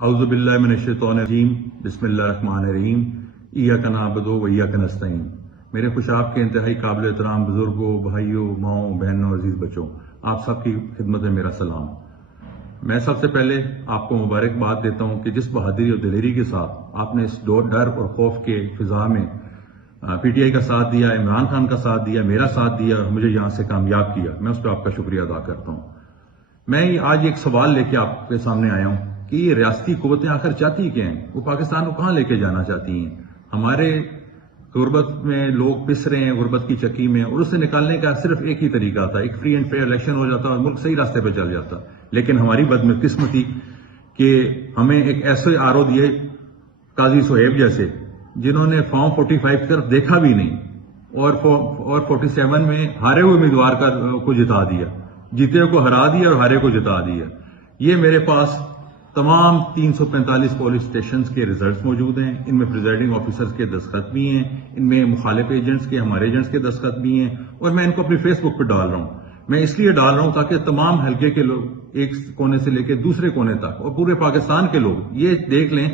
اعوذ باللہ من الشیطان الرجیم بسم اللہ الرحمن الرحیم ایاک نعبد و ایاک نستعین۔ میرے خوشاب کے انتہائی قابل احترام بزرگوں، بھائیوں، ماؤں، بہنوں، عزیز بچوں، آپ سب کی خدمت میں میرا سلام۔ میں سب سے پہلے آپ کو مبارکباد دیتا ہوں کہ جس بہادری اور دلیری کے ساتھ آپ نے اس ڈر اور خوف کے فضا میں پی ٹی آئی کا ساتھ دیا، عمران خان کا ساتھ دیا، میرا ساتھ دیا اور مجھے یہاں سے کامیاب کیا، میں اس پہ آپ کا شکریہ ادا کرتا ہوں۔ میں آج ایک سوال لے کے آپ کے سامنے آیا ہوں کہ یہ ریاستی قوتیں آخر چاہتی کیا ہیں؟ وہ پاکستان کو کہاں لے کے جانا چاہتی ہیں؟ ہمارے غربت میں لوگ پس رہے ہیں، غربت کی چکی میں، اور اس سے نکالنے کا صرف ایک ہی طریقہ تھا، ایک فری اینڈ فیئر الیکشن ہو جاتا اور ملک صحیح راستے پہ چل جاتا۔ لیکن ہماری بدقسمتی کہ ہمیں ایک ایسے آر او دیے قاضی صہیب جیسے، جنہوں نے فارم 45 کی طرف دیکھا بھی نہیں اور 47 میں ہارے ہوئے امیدوار کو جتا دیا، جیتے ہوئے کو ہرا دیا اور ہارے کو جتا دیا۔ یہ میرے پاس تمام 345 پولیس اسٹیشنز کے ریزلٹس موجود ہیں، ان میں پریزائڈنگ آفیسرز کے دستخط بھی ہیں، ان میں مخالف ایجنٹس کے، ہمارے ایجنٹس کے دستخط بھی ہیں، اور میں ان کو اپنی فیس بک پہ ڈال رہا ہوں۔ میں اس لیے ڈال رہا ہوں تاکہ تمام حلقے کے لوگ ایک کونے سے لے کے دوسرے کونے تک اور پورے پاکستان کے لوگ یہ دیکھ لیں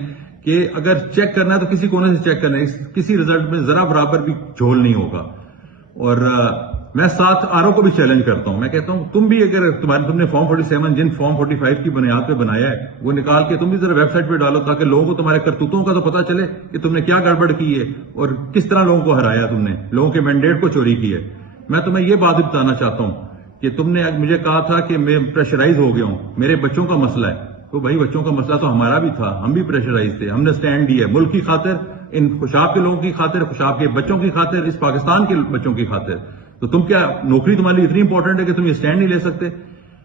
کہ اگر چیک کرنا ہے تو کسی کونے سے چیک کرنا ہے، کسی ریزلٹ میں ذرا برابر بھی جھول نہیں ہوگا۔ اور میں ساتھ آرو کو بھی چیلنج کرتا ہوں، میں کہتا ہوں تم بھی اگر تم نے فارم 47 جن فارم 45 کی بنیاد پہ بنایا ہے وہ نکال کے تم بھی ذرا ویب سائٹ پہ ڈالو تاکہ لوگوں کو تمہارے کرتوتوں کا تو پتہ چلے کہ تم نے کیا گڑبڑ کی ہے اور کس طرح لوگوں کو ہرایا، تم نے لوگوں کے مینڈیٹ کو چوری کی ہے۔ میں تمہیں یہ بات بھی بتانا چاہتا ہوں کہ تم نے مجھے کہا تھا کہ میں پریشرائز ہو گیا ہوں، میرے بچوں کا مسئلہ ہے، تو بھائی بچوں کا مسئلہ تو ہمارا بھی تھا، ہم بھی پریشرائز تھے، ہم نے سٹینڈ دیا ملک کی خاطر، ان خوشاب کے لوگوں کی خاطر، خوشاب کے بچوں کی خاطر، اس پاکستان کے بچوں کی خاطر۔ تو تم کیا نوکری تمہارے لیے اتنی امپورٹنٹ ہے کہ تم یہ سٹینڈ نہیں لے سکتے؟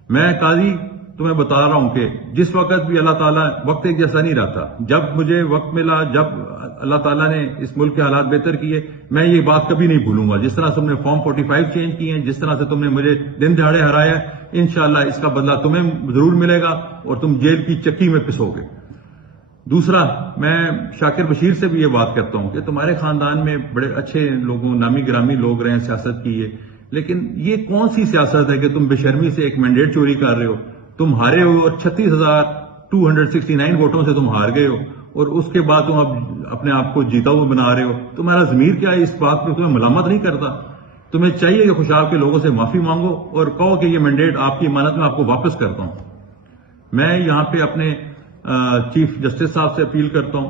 میں قاضی تمہیں بتا رہا ہوں کہ جس وقت بھی اللہ تعالیٰ، وقت ایک جیسا نہیں رہتا، جب مجھے وقت ملا، جب اللہ تعالیٰ نے اس ملک کے حالات بہتر کیے، میں یہ بات کبھی نہیں بھولوں گا۔ جس طرح تم نے فارم 45 چینج کیے ہیں، جس طرح سے تم نے مجھے دن دہاڑے ہرایا، انشاءاللہ اس کا بدلہ تمہیں ضرور ملے گا اور تم جیل کی چکی میں پسو گے۔ دوسرا، میں شاکر بشیر سے بھی یہ بات کرتا ہوں کہ تمہارے خاندان میں بڑے اچھے لوگوں، نامی گرامی لوگ رہے ہیں، سیاست کی ہے، لیکن یہ کون سی سیاست ہے کہ تم بے شرمی سے ایک مینڈیٹ چوری کر رہے ہو؟ تم ہارے ہو اور 36,269 ووٹوں سے تم ہار گئے ہو، اور اس کے بعد تم اب اپنے آپ کو جیتا ہوا بنا رہے ہو۔ تمہارا ضمیر کیا ہے اس بات پہ تمہیں ملامت نہیں کرتا؟ تمہیں چاہیے کہ خوشاب کے لوگوں سے معافی مانگو اور کہو کہ یہ مینڈیٹ آپ کی امانت میں آپ کو واپس کرتا ہوں۔ میں یہاں پہ اپنے چیف جسٹس صاحب سے اپیل کرتا ہوں،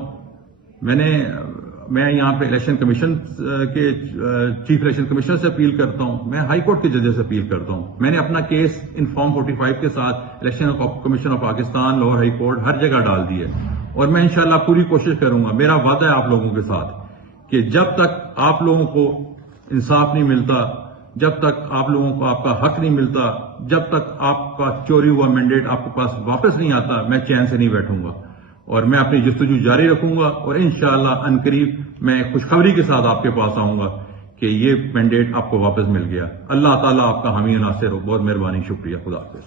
میں یہاں پہ الیکشن کمیشن کے چیف الیکشن کمشنر سے اپیل کرتا ہوں، میں ہائی کورٹ کے ججز سے اپیل کرتا ہوں۔ میں نے اپنا کیس ان فارم 45 کے ساتھ election commission of Pakistan, Lahore high court, ہر جگہ ڈال دی ہے، اور میں انشاءاللہ پوری کوشش کروں گا۔ میرا وعدہ ہے آپ لوگوں کے ساتھ کہ جب تک آپ لوگوں کو انصاف نہیں ملتا، جب تک آپ لوگوں کو آپ کا حق نہیں ملتا، جب تک آپ کا چوری ہوا مینڈیٹ آپ کے پاس واپس نہیں آتا، میں چین سے نہیں بیٹھوں گا، اور میں اپنی جستجو جاری رکھوں گا، اور انشاءاللہ عنقریب میں خوشخبری کے ساتھ آپ کے پاس آؤں گا کہ یہ مینڈیٹ آپ کو واپس مل گیا۔ اللہ تعالیٰ آپ کا حامی و ناصر ہو۔ بہت مہربانی، شکریہ، خدا حافظ۔